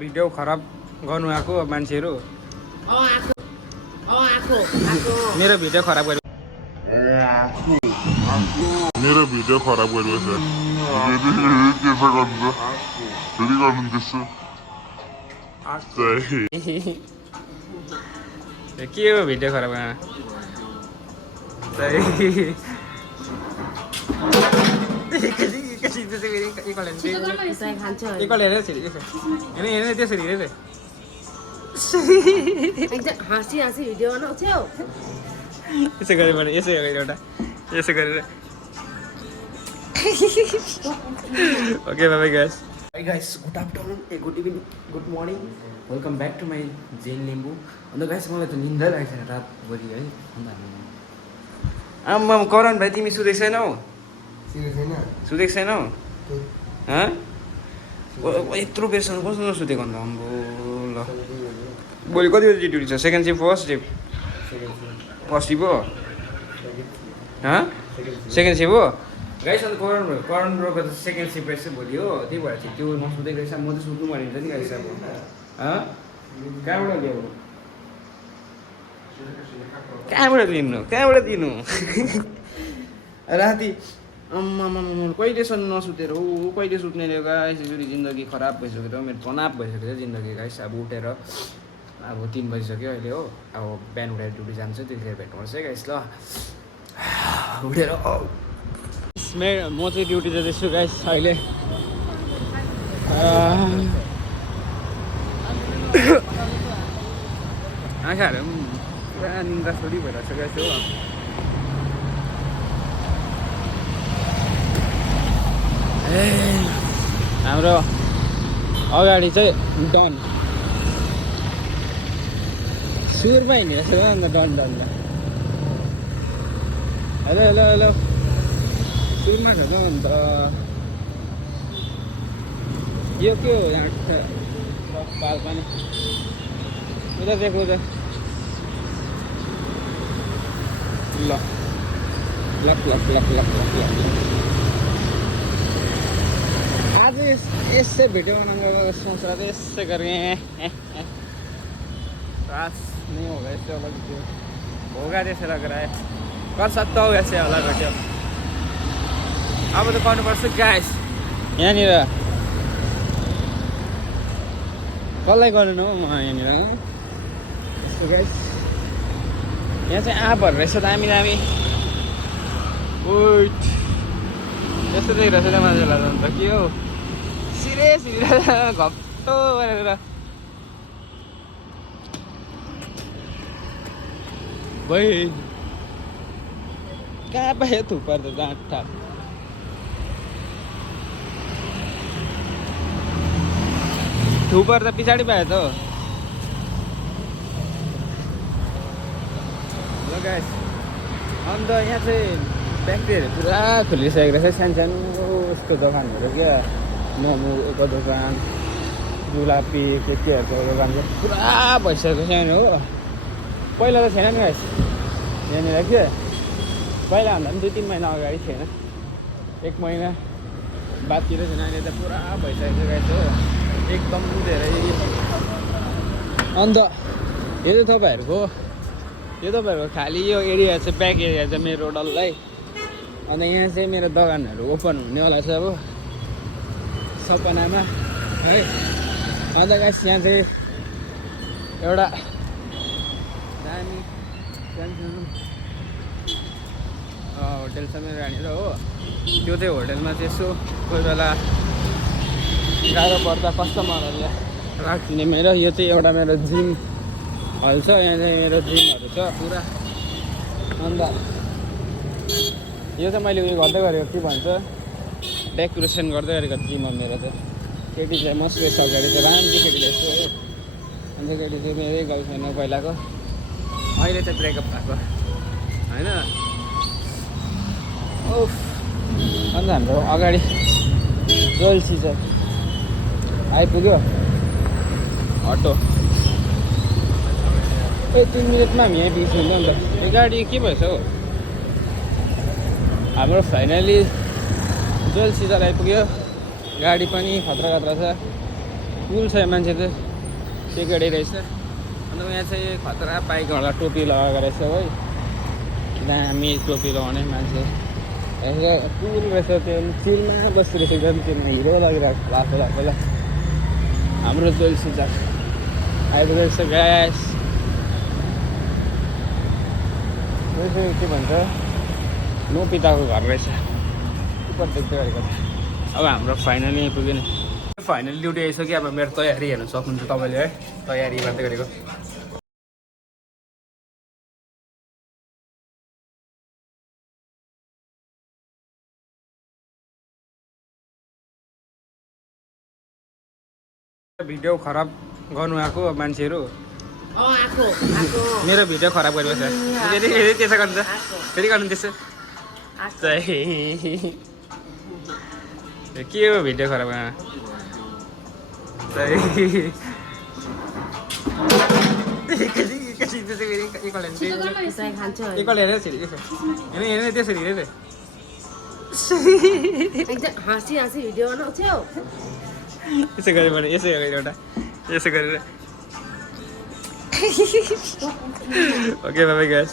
video खराब गर्नु आएको मान्छेहरू मेरो भिडियो खराब गर्यो मेरो भिडियो खराब गरेको छ त्यसो गर्नु फेरि गर्नु त्यसो के हो भिडियो खराब गर्न त्यसरी हाँसी हाँसी भिडियो बनाउँछौ यसो गरेर भने यसो गरेर एउटा यसो गरेर okay bye guys hi guys good afternoon good evening good morning welcome back to my Jen Limbu अन्त गाइस मलाई त निन्दै लागेको छैन रातभरि है आम्मा करण भाइ तिमी सुतेको छैनौ सुतेको छैनौ यत्रो बेरसम्म कस्तो नसुतेको अन्त अम्बो ल भोलि कति बजी ड्युटी छ second shift first shift first shift हो सेकेन्ड सिफ्ट हो गाइस अन्त करण ब्रोको त सेकेन्ड सिफ्ट रहेछ भोलि हो त्यही भएर चाहिँ त्यो नसुतेको रहेछ म चाहिँ सुत्नु भनेको नि गाइस अब कहाँबाट ल्याऊ कहाँबाट दिनु राति आम्मामा कहिलेसम्म नसुतेर हो कहिले सुत्ने रे गाइस यसरी जिन्दगी खराब भइसक्यो मेरो तनाव भइसक्यो जिन्दगी गाइस अब उठेर अब 3 बजिसक्यो अहिले हो अब बिहान उठेर ड्युटी जान्छ त्यतिखेर भेट्नुपर्छ है गाइस ल उठेर म चाहिँ ड्युटी जाँदैछु गाइस अहिले आँखाहरू पुरा निन्द्रा छोडी भइरहेको छ गाइस हो हाम्रो अगाडि चाहिँ डन सुरमा हिँडिरहेको छ अन्त डनमा हेलो हेलो हेलो सुरमा खेल्नु अन्त यो के हो यहाँ पाल पनि उता देखो उता ल lock lock lock lock lock lock आज यससे भिडियो बनाउनु सोच रहा था यससे गरें रास नहीं होगा इससे अलग वीडियो होगा जैसे लग रहा है कर सकता हो ऐसे अलग वीडियो अब तो गर्नुपर्छ गाइस यहाँनिर कसलाई गर्नु न म यहाँनिर गाइस यहाँ चाहिँ आँपहरू रहेछ दामी दामी ओइ यस्तो देखिरहेको छ मान्छेलाई अन्त के हो सिरे घप्टो गरेर भाइ कहाँ पायो थुपर त जाँटा थुपर त पछाडि पायो त ल गाइस अन्त यहाँ चाहिँ फ्याक्ट्रीहरू पुरा खोलिसकेको रहेछ सानो सानो उसको दोकानहरू क्या मोमोको दोकान जुलापी केहरूको दोकान चाहिँ पुरा भइसकेको सानो हो पहिला त छैन नि गाइस यहाँनिर के पहिलाभन्दा पनि 2-3 महिना अगाडि थिएन 1 महिना बादतिर थिएन अहिले त पुरा भइसकेको छ गाइस हो एकदम धेरै अन्त यो चाहिँ तपाईँहरूको खालि यो एरिया चाहिँ ब्याक एरिया चाहिँ मेरो डल्लै अन्त यहाँ चाहिँ मेरो दोकानहरू ओपन हुनेवाला छ अब सपनामा है अन्त गाइस यहाँ चाहिँ एउटा दामी सानो होटल छ मेरो यहाँनिर हो त्यो चाहिँ होटलमा चाहिँ यसो कोही बेला गाह्रो पर्दा कस्टमरहरूले राखिदिने मेरो यो चाहिँ एउटा मेरो जिम हल छ यहाँ चाहिँ मेरो जिमहरू छ पुरा अन्त यो चाहिँ मैले उयो गर्दै गरेको के भन्छ डेकोरेसन गर्दै गरेको जिम हो मेरो चाहिँ केटी चाहिँ मस्को अगाडि चाहिँ राम्रो केटी रहेछ अन्त केटी चाहिँ मेरै गर्लफ्रेन्ड हो पहिलाको अहिले चाहिँ ब्रेकअप भएको होइन ओफ अन्त हाम्रो अगाडि जोल्सी छ आइपुग्यो अटो ए 3 मिनटमा हामी यहाँ बिच हुन्छ नि त यो गाडी के भएछ हौ हाम्रो फाइनली जोल्सी चल आइपुग्यो गाडी पनि खतरा छ कुल छ मान्छे त सिकेडै रहेछ अन्त यहाँ चाहिँ खतरा पाइकहरूलाई टोपी लगाएको रहेछ है दामी टोपी लगाउने मान्छे कुल रहेछ त्यो चिलमा बस्दो रहेछ एकदम चिलमा हिरो लागिरहेको छ आफूलाई आफूलाई हाम्रो जोलसिजा आइपुगेको छ ग्यास के भन्छ नो पिताको घर रहेछ उपर देख्दै गरेको छ अब हाम्रो फाइनली पुग्यो नि फाइनली ड्युटी आइसक्यो अब मेरो तयारी हेर्नु सक्नुहुन्छ तपाईँले है तयारी गर्दै गरेको भिडियो खराब गर्नु आएको मान्छेहरू आएको मेरो भिडियो खराब गरिबस्छ फेरि त्यसो गर्नु त फेरि गर्नु त्यसो के हो भिडियो खराब त्यसरी हाँसी हाँसी भिडियो बनाउँथ्यौ यसो गरेर यसो गरेर एउटा यसो गरेर ओके बाई गाइस